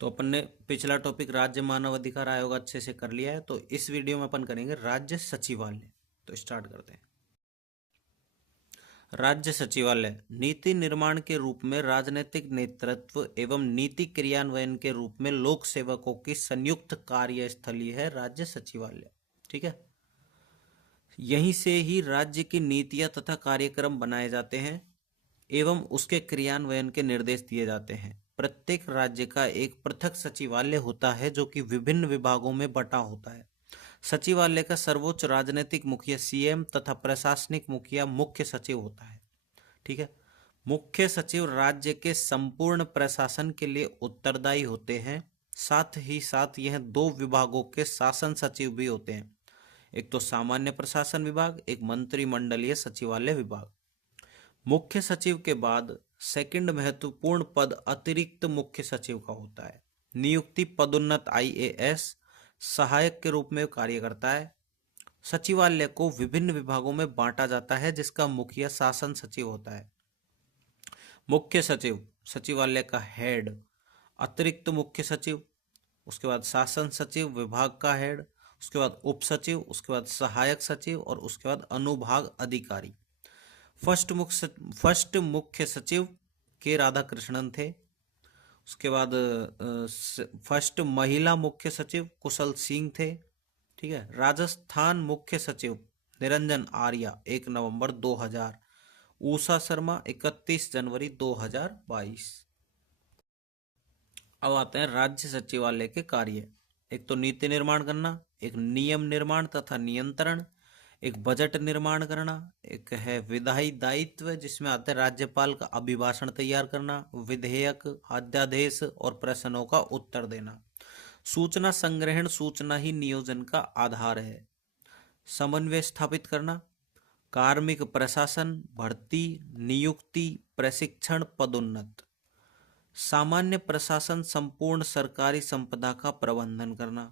तो अपन ने पिछला टॉपिक राज्य मानव अधिकार आयोग अच्छे से कर लिया है। तो इस वीडियो में अपन करेंगे राज्य सचिवालय। तो स्टार्ट करते हैं। राज्य सचिवालय नीति निर्माण के रूप में राजनीतिक नेतृत्व एवं नीति क्रियान्वयन के रूप में लोक सेवकों की संयुक्त कार्यस्थली है राज्य सचिवालय। ठीक है। यहीं से ही राज्य की नीतियां तथा कार्यक्रम बनाए जाते हैं एवं उसके क्रियान्वयन के निर्देश दिए जाते हैं। प्रत्येक राज्य का एक पृथक सचिवालय होता है जो कि विभिन्न विभागों में बटा होता है। सचिवालय का सर्वोच्च राजनीतिक मुखिया सीएम तथा प्रशासनिक मुखिया मुख्य सचिव होता है। ठीक है। मुख्य सचिव राज्य के संपूर्ण प्रशासन के लिए उत्तरदायी होते हैं। साथ ही साथ यह दो विभागों के शासन सचिव भी होते हैं, एक तो सामान्य प्रशासन विभाग, एक मंत्रिमंडलीय सचिवालय विभाग। मुख्य सचिव के बाद सेकंड महत्वपूर्ण पद अतिरिक्त मुख्य सचिव का होता है। नियुक्ति पदोन्नत आईएएस सहायक के रूप में कार्य करता है। सचिवालय को विभिन्न विभागों में बांटा जाता है जिसका मुखिया शासन सचिव होता है। मुख्य सचिव सचिवालय का हेड, अतिरिक्त मुख्य सचिव, उसके बाद शासन सचिव विभाग का हेड, उसके बाद उप सचिव, उसके बाद सहायक सचिव और उसके बाद अनुभाग अधिकारी। फर्स्ट मुख्य सचिव के राधाकृष्णन थे। उसके बाद फर्स्ट महिला मुख्य सचिव कुशल सिंह थे। ठीक है। राजस्थान मुख्य सचिव निरंजन आर्या 1 नवंबर 2000, उषा शर्मा 31 जनवरी 2022। अब आते हैं राज्य सचिवालय के कार्य। एक तो नीति निर्माण करना, एक नियम निर्माण तथा नियंत्रण, एक बजट निर्माण करना, एक है विधायी दायित्व जिसमें आते हैं राज्यपाल का अभिभाषण तैयार करना, विधेयक, अध्यादेश और प्रश्नों का उत्तर देना। सूचना संग्रहण सूचना ही नियोजन का आधार है। समन्वय स्थापित करना, कार्मिक प्रशासन, भर्ती, नियुक्ति, प्रशिक्षण, पदोन्नत। सामान्य प्रशासन संपूर्ण सरकारी संपदा का प्रबंधन करना।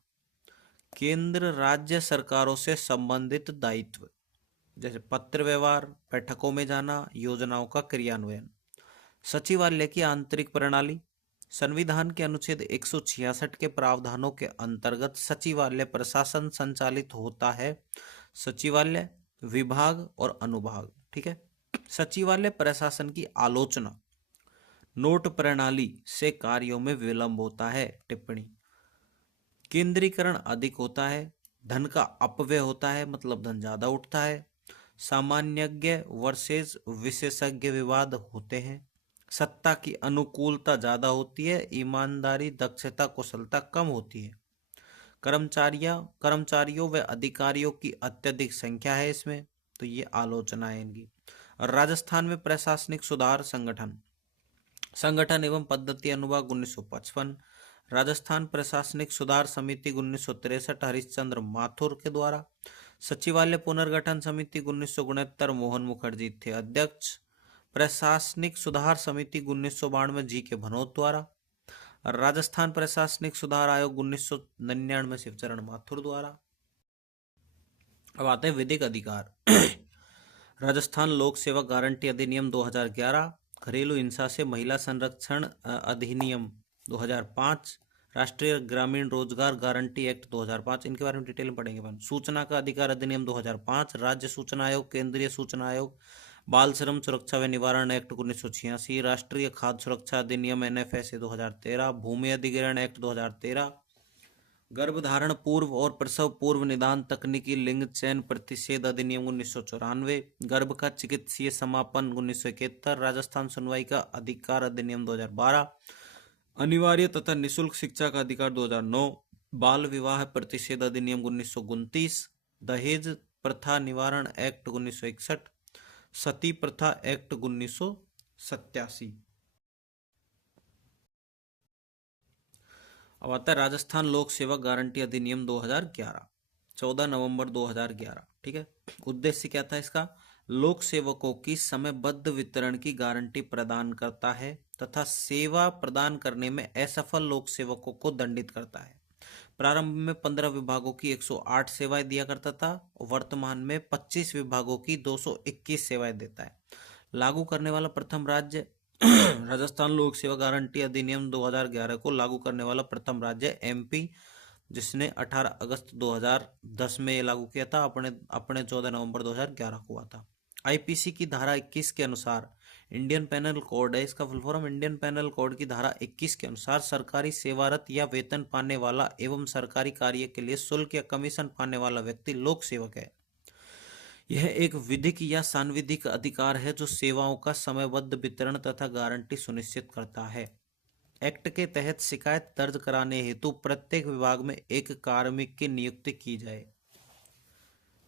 केंद्र राज्य सरकारों से संबंधित दायित्व जैसे पत्र व्यवहार, बैठकों में जाना, योजनाओं का क्रियान्वयन। सचिवालय की आंतरिक प्रणाली संविधान के अनुच्छेद 166 के प्रावधानों के अंतर्गत सचिवालय प्रशासन संचालित होता है। सचिवालय, विभाग और अनुभाग। ठीक है। सचिवालय प्रशासन की आलोचना, नोट प्रणाली से कार्यों में विलंब होता है। टिप्पणी, केंद्रीकरण अधिक होता है, धन का अपव्यय होता है, मतलब धन ज्यादा उठता है। सामान्यज्ञ वर्सेस विशेषज्ञ विवाद होते हैं। सत्ता की अनुकूलता ज्यादा होती है, ईमानदारी, दक्षता, कुशलता कम होती है। कर्मचारियों व अधिकारियों की अत्यधिक संख्या है इसमें, तो ये आलोचना है इनकी। और राजस्थान में प्रशासनिक सुधार संगठन एवं पद्धति अनुभाग 1955, राजस्थान प्रशासनिक सुधार समिति 1963 हरिश्चंद्र माथुर के द्वारा। सचिवालय पुनर्गठन समिति 1969 मोहन मुखर्जी थे अध्यक्ष। प्रशासनिक सुधार समिति 1992 जी के भनोत द्वारा। राजस्थान प्रशासनिक सुधार आयोग 1999 शिवचरण माथुर द्वारा। अब आते हैं विधिक अधिकार। राजस्थान लोक सेवा गारंटी अधिनियम 2011, घरेलू हिंसा से महिला संरक्षण अधिनियम 2005, राष्ट्रीय ग्रामीण रोजगार गारंटी एक्ट 2005, इनके बारे में डिटेल में पढ़ेंगे अपन। सूचना का अधिकार अधिनियम 2005, राज्य सूचना आयोग, केंद्रीय सूचना आयोग, बाल श्रम सुरक्षा व निवारण एक्ट 1986, राष्ट्रीय खाद्य सुरक्षा अधिनियम NFSA 2013, भूमि अधिग्रहण एक्ट 2013, गर्भधारण पूर्व और प्रसव पूर्व निदान तकनीकी लिंग चयन प्रतिषेध अधिनियम 1994, गर्भ का चिकित्सीय समापन 1971, राजस्थान सुनवाई का अधिकार अधिनियम 2012, अनिवार्य तथा निशुल्क शिक्षा का अधिकार 2009, बाल विवाह प्रतिषेध अधिनियम 1929, दहेज प्रथा निवारण एक्ट 1961, सती प्रथा एक्ट 1987। अब आता है राजस्थान लोक सेवा गारंटी अधिनियम 2011, 14 नवंबर 2011। ठीक है। उद्देश्य क्या था इसका? लोक सेवकों की समयबद्ध वितरण की गारंटी प्रदान करता है तथा सेवा प्रदान करने में असफल लोक सेवकों को दंडित करता है। प्रारंभ में 15 विभागों की 108 सेवाएं दिया करता था, वर्तमान में 25 विभागों की 221 सेवाएं देता है। लागू करने वाला प्रथम राज्य राजस्थान लोक सेवा गारंटी अधिनियम 2011 को लागू करने वाला प्रथम राज्य एमपी, जिसने 18 अगस्त 2010 में ये लागू किया था, अपने 14 नवंबर 2011 को हुआ था। आईपीसी की धारा 21 के अनुसार, इंडियन पेनल कोड है इसका full form, Indian penal code की धारा 21 के अनुसार सरकारी सेवारत या वेतन पाने वाला एवं सरकारी कार्य के लिए शुल्क या कमीशन पाने वाला व्यक्ति लोक सेवक है। यह एक विधिक या सांविधिक अधिकार है जो सेवाओं का समयबद्ध वितरण तथा गारंटी सुनिश्चित करता है। एक्ट के तहत शिकायत दर्ज कराने हेतु प्रत्येक विभाग में एक कार्मिक की नियुक्ति की जाए।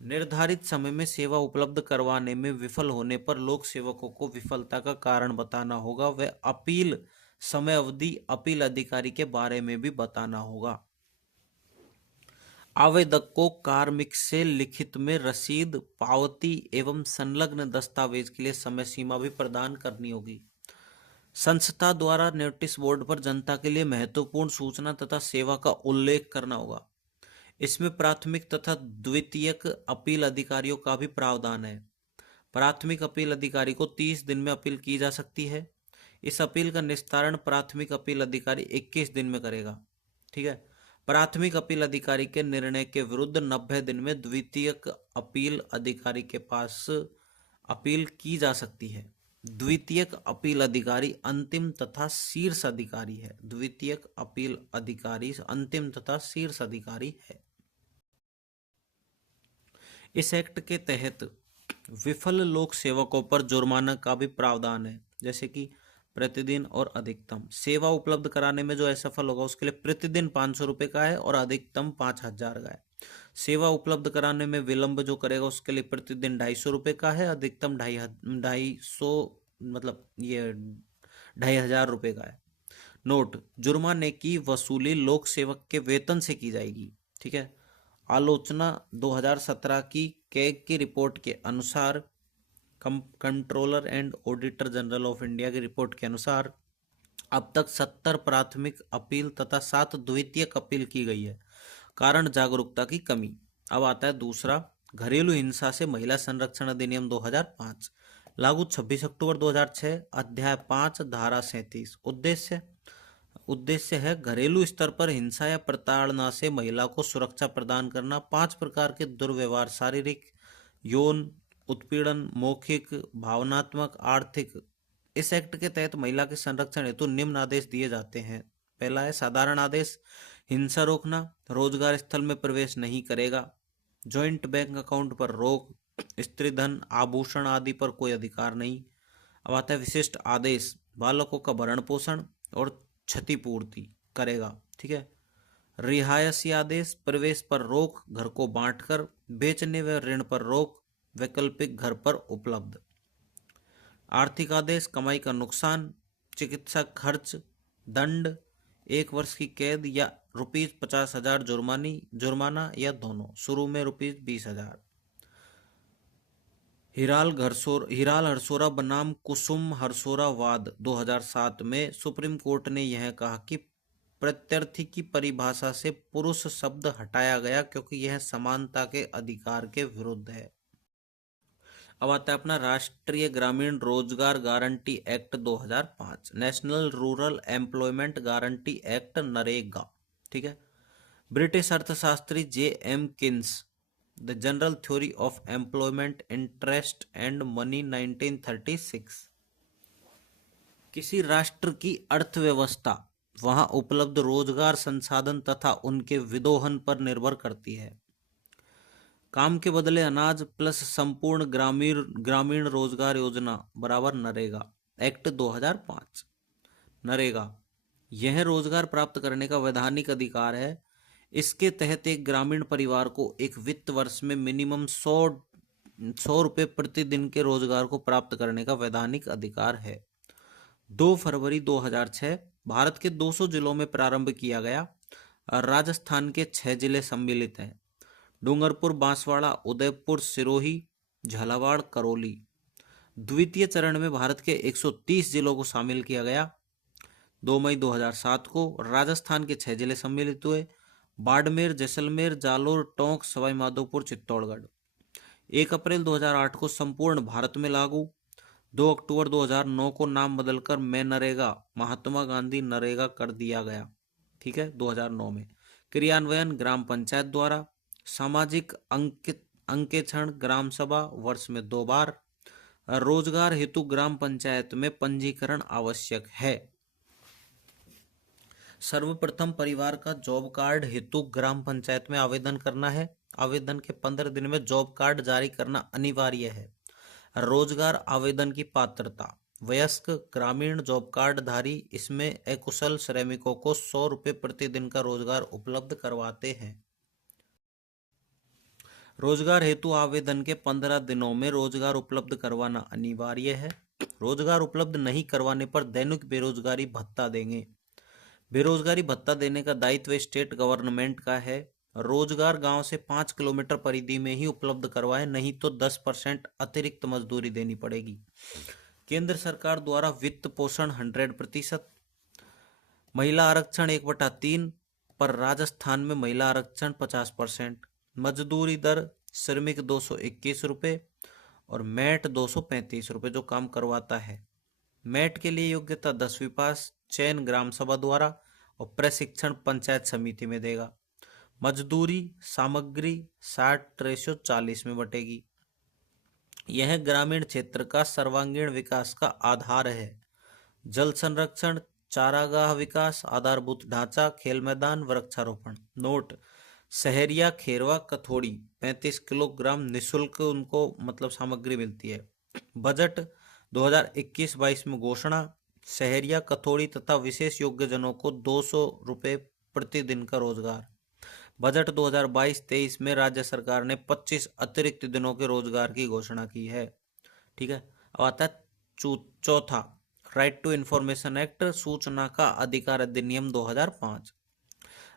निर्धारित समय में सेवा उपलब्ध करवाने में विफल होने पर लोक सेवकों को विफलता का कारण बताना होगा। वह अपील समय अवधि अपील अधिकारी के बारे में भी बताना होगा। आवेदक को कार्मिक से लिखित में रसीद, पावती एवं संलग्न दस्तावेज के लिए समय सीमा भी प्रदान करनी होगी। संस्था द्वारा नोटिस बोर्ड पर जनता के लिए महत्वपूर्ण सूचना तथा सेवा का उल्लेख करना होगा। इसमें प्राथमिक तथा द्वितीयक अपील अधिकारियों का भी प्रावधान है। प्राथमिक अपील अधिकारी को 30 दिन में अपील की जा सकती है। इस अपील का निस्तारण प्राथमिक अपील अधिकारी 21 दिन में करेगा। ठीक है। प्राथमिक अपील अधिकारी के निर्णय के विरुद्ध 90 दिन में द्वितीयक अपील अधिकारी के पास अपील की जा सकती है। द्वितीयक अपील अधिकारी अंतिम तथा शीर्ष अधिकारी है। द्वितीयक अपील अधिकारी अंतिम तथा शीर्ष अधिकारी है। इस एक्ट के तहत विफल लोक सेवकों पर जुर्माना का भी प्रावधान है, जैसे कि प्रतिदिन और अधिकतम। सेवा उपलब्ध कराने में जो असफल होगा उसके लिए प्रतिदिन 500 रुपये का है और अधिकतम 5000 का है। सेवा उपलब्ध कराने में विलंब जो करेगा उसके लिए प्रतिदिन 250 रुपये का है, अधिकतम 250 मतलब ये 2500 रुपये का है। नोट, जुर्माने की वसूली लोक सेवक के वेतन से की जाएगी। ठीक है। आलोचना 2017 की कैग की रिपोर्ट के अनुसार, controller and auditor general of India की रिपोर्ट के अनुसार अब तक 70 प्राथमिक अपील तथा 7 द्वितीयक अपील की गई है। कारण जागरूकता की कमी। अब आता है दूसरा, घरेलू हिंसा से महिला संरक्षण अधिनियम 2005, लागू 26 अक्टूबर 2006, अध्याय 5, धारा 37। उद्देश्य है घरेलू स्तर पर हिंसा या प्रताड़ना से महिला को सुरक्षा प्रदान करना। 5 प्रकार के दुर्व्यवहार, शारीरिक, यौन उत्पीड़न, मौखिक, भावनात्मक, आर्थिक। इस एक्ट के तहत महिला के संरक्षण हेतु निम्न आदेश दिए जाते हैं। पहला है साधारण आदेश, हिंसा रोकना, रोजगार स्थल में प्रवेश नहीं करेगा, जॉइंट बैंक अकाउंट पर रोक, स्त्री धन, आभूषण आदि पर कोई अधिकार नहीं। अब आता है विशिष्ट आदेश, बालकों का भरण पोषण और क्षतिपूर्ति करेगा। ठीक है। रिहायशी आदेश, प्रवेश पर रोक, घर को बांटकर बेचने व ऋण पर रोक, वैकल्पिक घर पर उपलब्ध। आर्थिक आदेश, कमाई का नुकसान, चिकित्सा खर्च, दंड, 1 वर्ष की कैद या ₹50,000 जुर्माना या दोनों। शुरू में ₹20,000। हिराल हरसोरा बनाम कुसुम हरसोरा वाद 2007 में सुप्रीम कोर्ट ने यह कहा कि प्रत्यर्थी की परिभाषा से पुरुष शब्द हटाया गया क्योंकि यह समानता के अधिकार के विरुद्ध है। अब आता है अपना राष्ट्रीय ग्रामीण रोजगार guarantee act 2005, national rural employment guarantee act, NREGA. ठीक है। ब्रिटिश अर्थशास्त्री J.M. Keynes, the general theory of employment, interest and money, 1936। किसी राष्ट्र की अर्थव्यवस्था वहां उपलब्ध रोजगार संसाधन तथा उनके विदोहन पर निर्भर करती है। काम के बदले अनाज प्लस संपूर्ण ग्रामीण रोजगार योजना बराबर नरेगा एक्ट 2005। नरेगा यह रोजगार प्राप्त करने का वैधानिक अधिकार है। इसके तहत एक ग्रामीण परिवार को एक वित्त वर्ष में मिनिमम 100 रुपये प्रतिदिन के रोजगार को प्राप्त करने का वैधानिक अधिकार है। 2 फरवरी 2006 भारत के 200 जिलों में प्रारंभ किया गया। राजस्थान के 6 जिले सम्मिलित हैं: डूंगरपुर, बांसवाड़ा, उदयपुर, सिरोही, झालावाड़, करौली। द्वितीय चरण में भारत के 130 जिलों को शामिल किया गया। 2 मई 2007 को राजस्थान के 6 जिले सम्मिलित हुए: बाड़मेर, जैसलमेर, जालोर, टोंक, सवाई माधोपुर, चित्तौड़गढ़। 1 अप्रैल 2008 को संपूर्ण भारत में लागू। 2 अक्टूबर 2009 को नाम बदलकर मैं नरेगा महात्मा गांधी नरेगा कर दिया गया। ठीक है, 2009 में। क्रियान्वयन ग्राम पंचायत द्वारा। सामाजिक अंकेक्षण ग्राम सभा वर्ष में 2 बार। रोजगार हेतु ग्राम पंचायत में पंजीकरण आवश्यक है। सर्वप्रथम परिवार का जॉब कार्ड हेतु ग्राम पंचायत में आवेदन करना है। आवेदन के 15 दिन में जॉब कार्ड जारी करना अनिवार्य है। रोजगार आवेदन की पात्रता। वयस्क ग्रामीण जॉब कार्ड धारी इसमें अकुशल श्रमिकों को 100 रुपये प्रतिदिन का रोजगार उपलब्ध करवाते हैं। रोजगार हेतु आवेदन के 15 दिनों में रोजगार उपलब्ध करवाना अनिवार्य है। रोजगार उपलब्ध नहीं करवाने पर दैनिक बेरोजगारी भत्ता देंगे। बेरोजगारी भत्ता देने का दायित्व स्टेट गवर्नमेंट का है। रोजगार गांव से 5 किलोमीटर परिधि में ही उपलब्ध करवाए, नहीं तो 10% अतिरिक्त मजदूरी देनी पड़ेगी। केंद्र सरकार द्वारा वित्त पोषण 100%। महिला आरक्षण 1/3 पर राजस्थान में महिला आरक्षण 50%। मजदूरी दर श्रमिक 221 रुपये और मैट 235 रुपये जो काम करवाता है। मैट के लिए योग्यता 10वीं पास, चयन ग्राम सभा द्वारा और प्रशिक्षण पंचायत समिति में देगा। मजदूरी सामग्री 60:40 में बटेगी। यह ग्रामीण क्षेत्र का सर्वांगीण विकास का आधार है। जल संरक्षण, चारागाह विकास, आधारभूत ढांचा, खेल मैदान, वृक्षारोपण। नोट: सहरिया खेरवा कथोड़ी 35 किलोग्राम निःशुल्क उनको मतलब सामग्री मिलती है। बजट 2021-22 में घोषणा: सहरिया कथोड़ी तथा विशेष योग्यजनों को 200 रुपये प्रतिदिन का रोजगार। बजट 2022-23 में राज्य सरकार ने 25 अतिरिक्त दिनों के रोजगार की घोषणा की है। ठीक है, अब आता है चौथा, राइट टू इंफॉर्मेशन एक्ट, सूचना का अधिकार अधिनियम 2005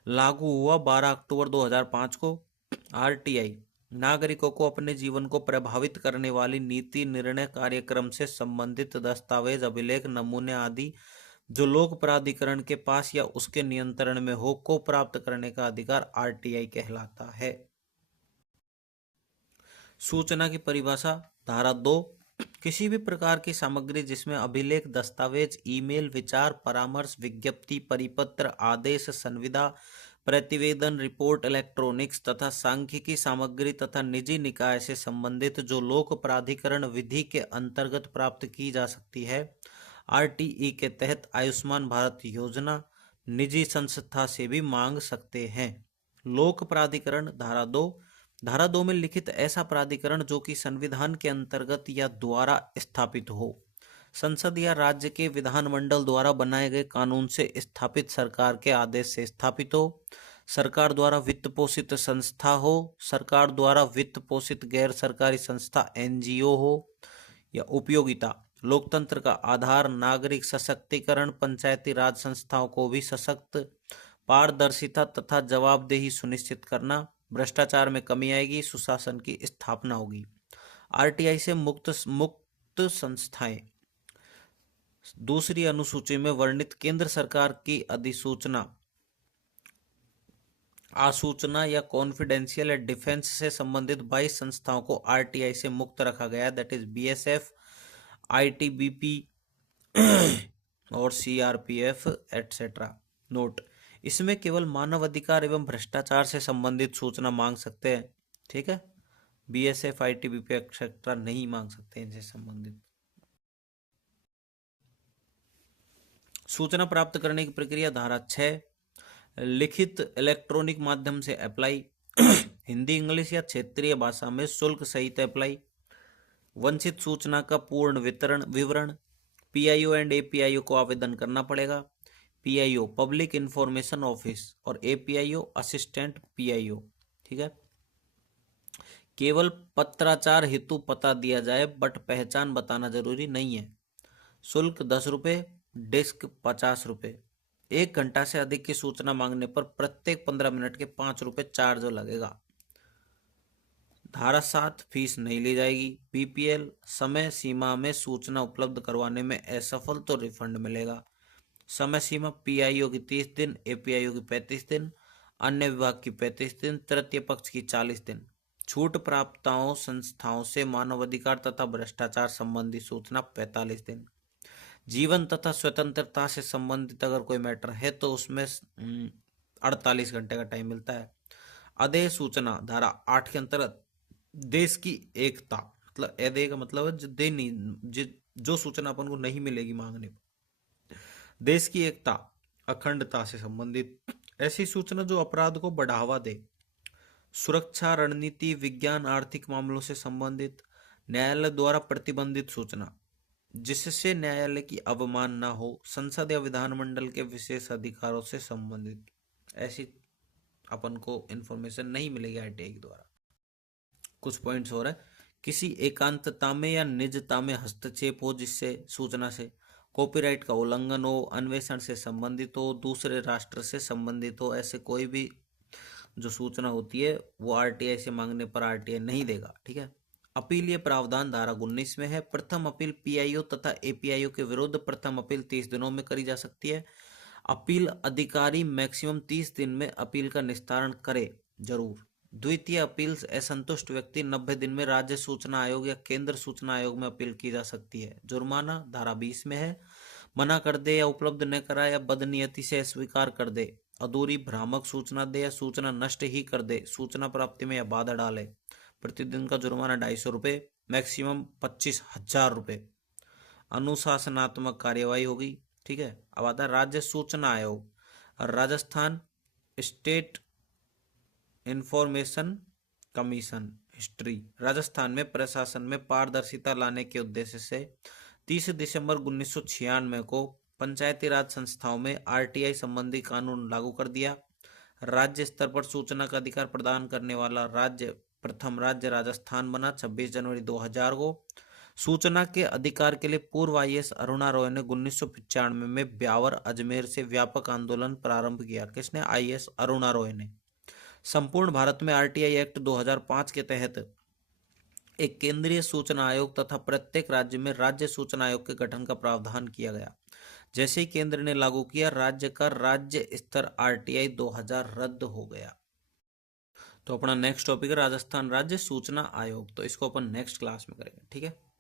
लागू हुआ 12 अक्टूबर 2005 को। आरटीआई नागरिकों को अपने जीवन को प्रभावित करने वाली नीति, निर्णय, कार्यक्रम से संबंधित दस्तावेज, अभिलेख, नमूने आदि जो लोक प्राधिकरण के पास या उसके नियंत्रण में हो को प्राप्त करने का अधिकार आरटीआई कहलाता है। सूचना की परिभाषा धारा 2, किसी भी प्रकार की सामग्री जिसमें अभिलेख, दस्तावेज, ईमेल, विचार, परामर्श, विज्ञप्ति, परिपत्र, आदेश, संविदा, प्रतिवेदन, रिपोर्ट, इलेक्ट्रॉनिक्स तथा सांख्यिकी सामग्री तथा निजी निकाय से संबंधित जो लोक प्राधिकरण विधि के अंतर्गत प्राप्त की जा सकती है, आरटीई के तहत आयुष्मान भारत योजना निजी संस्था से भी मांग सकते हैं। लोक प्राधिकरण धारा 2 में लिखित ऐसा प्राधिकरण जो कि संविधान के अंतर्गत या द्वारा स्थापित हो, संसद या राज्य के विधानमंडल द्वारा बनाए गए कानून से स्थापित, सरकार के आदेश से स्थापित हो, सरकार द्वारा वित्त पोषित संस्था हो, सरकार द्वारा वित्त पोषित गैर सरकारी संस्था एनजीओ हो, या उपयोगिता, लोकतंत्र का आधार, नागरिक सशक्तिकरण, पंचायती राज संस्थाओं को भी सशक्त, पारदर्शिता तथा जवाबदेही सुनिश्चित करना, भ्रष्टाचार में कमी आएगी, सुशासन की स्थापना होगी। आरटीआई से मुक्त संस्थाएं दूसरी अनुसूची में वर्णित केंद्र सरकार की अधिसूचना, आसूचना या कॉन्फिडेंशियल या डिफेंस से संबंधित 22 संस्थाओं को आरटीआई से मुक्त रखा गया, दैट इज बीएसएफ, आईटीबीपी और सीआरपीएफ एटसेट्रा। नोट: इसमें केवल मानव अधिकार एवं भ्रष्टाचार से संबंधित सूचना मांग सकते हैं। ठीक है, बीएसएफ, आईटीबीपी एटसेट्रा नहीं मांग सकते इनसे संबंधित। सूचना प्राप्त करने की प्रक्रिया धारा 6, लिखित इलेक्ट्रॉनिक माध्यम से अप्लाई, हिंदी, इंग्लिश या क्षेत्रीय भाषा में शुल्क सहित अप्लाई। वंचित सूचना का पूर्ण विवरण, पीआईओ एंड एपीआईओ को आवेदन करना पड़ेगा। पीआईओ पब्लिक इंफॉर्मेशन ऑफिस और एपीआईओ असिस्टेंट पीआईओ। ठीक है, केवल पत्राचार हेतु पता दिया जाए बट पहचान बताना जरूरी नहीं है। शुल्क 10 रुपये, डिस्क 50 रुपये। 1 घंटा से अधिक की सूचना मांगने पर प्रत्येक 15 मिनट के 5 रुपये चार्ज लगेगा। धारा 7, फीस नहीं ली जाएगी। बीपीएल समय सीमा में सूचना उपलब्ध करवाने में असफल तो रिफंड मिलेगा। समय सीमा पीआईओ की 30 दिन, एपीआईओ की 35 दिन, अन्य विभाग की 35 दिन, तृतीय पक्ष की 40 दिन। छूट प्राप्ताओं संस्थाओं से मानवाधिकार तथा भ्रष्टाचार संबंधी सूचना 45 दिन। जीवन तथा स्वतंत्रता से संबंधित अगर कोई मैटर है तो उसमें 48 घंटे का टाइम मिलता है। अदेय सूचना धारा 8 के अंतर्गत देश की एकता, मतलब अदेय का मतलब है जो दे नहीं, जो सूचना अपन को नहीं मिलेगी मांगने पर, देश की एकता अखंडता से संबंधित ऐसी सूचना जो अपराध को बढ़ावा दे, सुरक्षा रणनीति विज्ञान आर्थिक मामलों से संबंधित न्यायालय द्वारा प्रतिबंधित सूचना जिससे न्यायालय की अवमानना हो, संसद या विधानमंडल के विशेष अधिकारों से संबंधित ऐसी अपन को इंफॉर्मेशन नहीं मिलेगी आरटीआई के द्वारा। कुछ पॉइंट्स हो रहा है, किसी एकांतता में या निजता में हस्तक्षेप हो जिससे सूचना से कॉपीराइट का उल्लंघन हो, अन्वेषण से संबंधित हो, दूसरे राष्ट्र से संबंधित हो, ऐसे कोई भी जो सूचना होती है वो आरटीआई से मांगने पर आरटीआई नहीं देगा। ठीक है। अपीलीय प्रावधान धारा 19 में है। प्रथम अपील पीआईओ तथा एपीआईओ के विरुद्ध प्रथम अपील 30 दिनों में करी जा सकती है। अपील अधिकारी मैक्सिमम 30 दिन में अपील का निस्तारण करे जरूर। द्वितीय अपील असंतुष्ट व्यक्ति 90 दिन में राज्य सूचना आयोग या केंद्र सूचना आयोग में अपील की जा सकती है। जुर्माना धारा 20 में है। मना कर दे या उपलब्ध न कराए या बदनीयती से अस्वीकार कर दे, अधूरी भ्रामक सूचना दे या सूचना नष्ट ही कर दे, सूचना प्राप्ति में या बाधा डाले, प्रतिदिन का जुर्माना 250 रुपये, मैक्सिमम 25,000 रुपये। अनुशासनात्मक कार्यवाही होगी। ठीक है। अब आता है राज्य सूचना आयोग। Rajasthan state information commission history. Rajasthan में प्रशासन में पारदर्शिता लाने के उद्देश्य से 30 दिसंबर 1996 को पंचायती राज संस्थाओं में आरटीआई संबंधी कानून लागू कर दिया। राज्य स्तर पर सूचना का अधिकार प्रदान करने वाला प्रथम राज्य राजस्थान बना 26 जनवरी 2000 को। सूचना के अधिकार के लिए पूर्व आईएएस अरुणा रॉय ने 1995 में ब्यावर अजमेर से व्यापक आंदोलन प्रारंभ किया। किसने? आईएएस अरुणा रॉय ने। संपूर्ण भारत में आरटीआई एक्ट 2005 के तहत एक केंद्रीय सूचना आयोग तथा प्रत्येक राज्य में राज्य सूचना आयोग के गठन का प्रावधान किया गया। जैसे ही केंद्र ने लागू किया, राज्य का राज्य स्तर आरटीआई 2000 रद्द हो गया। तो अपना नेक्स्ट टॉपिक है राजस्थान राज्य सूचना आयोग, तो इसको अपन नेक्स्ट क्लास में करेंगे। ठीक है।